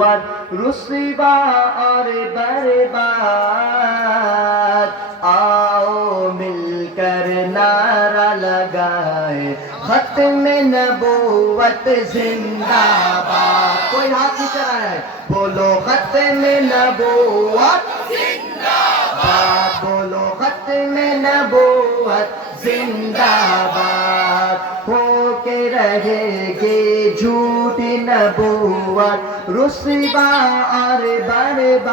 नबूवत रुस्वा और बर्बाद। आओ मिलकर नारा लगाए खत्म नबूवत जिंदाबाद। कोई हाथ नहीं चला है, बोलो खत्म नबूवत जिंदाबाद, बोलो खत्म नबूवत जिंदाबाद। हो के रहेगी झूठी नबूवत रुस्वा और बर्बाद।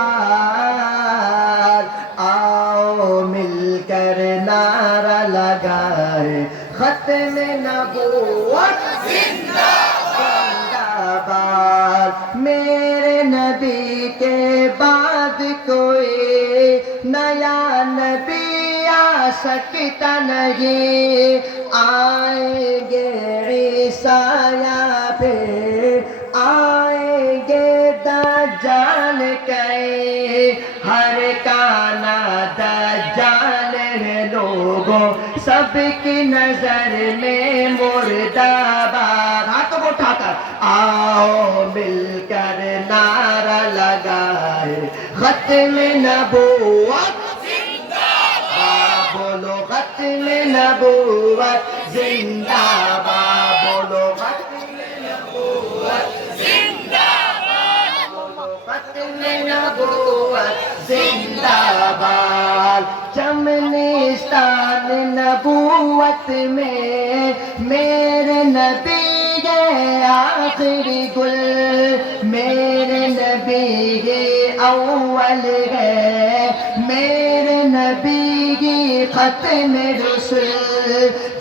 आओ मिलकर नारा लगाए खत्म नबूवत जिंदाबाद। मेरे नबी के बाद कोई नया नबी आ सकता नहीं। आएंगे ईसा या फिर आएंगे दज्जाल कई, हर काना दज्जाल है लोगों सबकी नजर में मुर्दाबाद। हाथों को उठाकर आओ मिलकर नारा लगाए खत्म नबूवत जिंदाबाद, बोलो खत्म नबूवत जिंदाबाद, बोलो खत्म नबूवत जिंदाबाद, बोलो खत्म नबूवत जिंदाबाद। चमनिस्तान नबूवत में मेरे नबी ये आखिरी गुल, मेरे नबी ये अव्वल है, मेरे नबी की खत्म रसूल।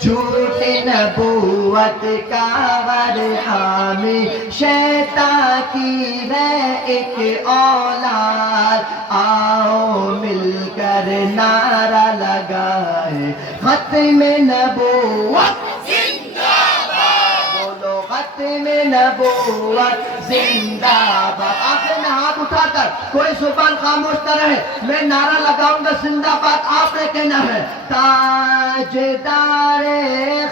झूठी नबूवत का हर हामी शैतान की है एक औलाद। आओ मिलकर नारा लगाए खत्म नबूवत जिंदाबाद, बोलो खत्म नबूवत जिंदाबाद। आखिर में हाथ उठाकर कोई जुबान खामोश न रहे, मैं नारा लगाऊंगा जिंदाबाद, आपने कहना है ताजदारे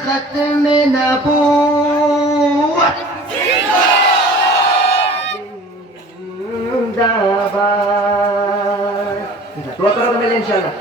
खत्म नबूवत जिंदाबाद। दुआ करो तो मिले इंशाल्लाह।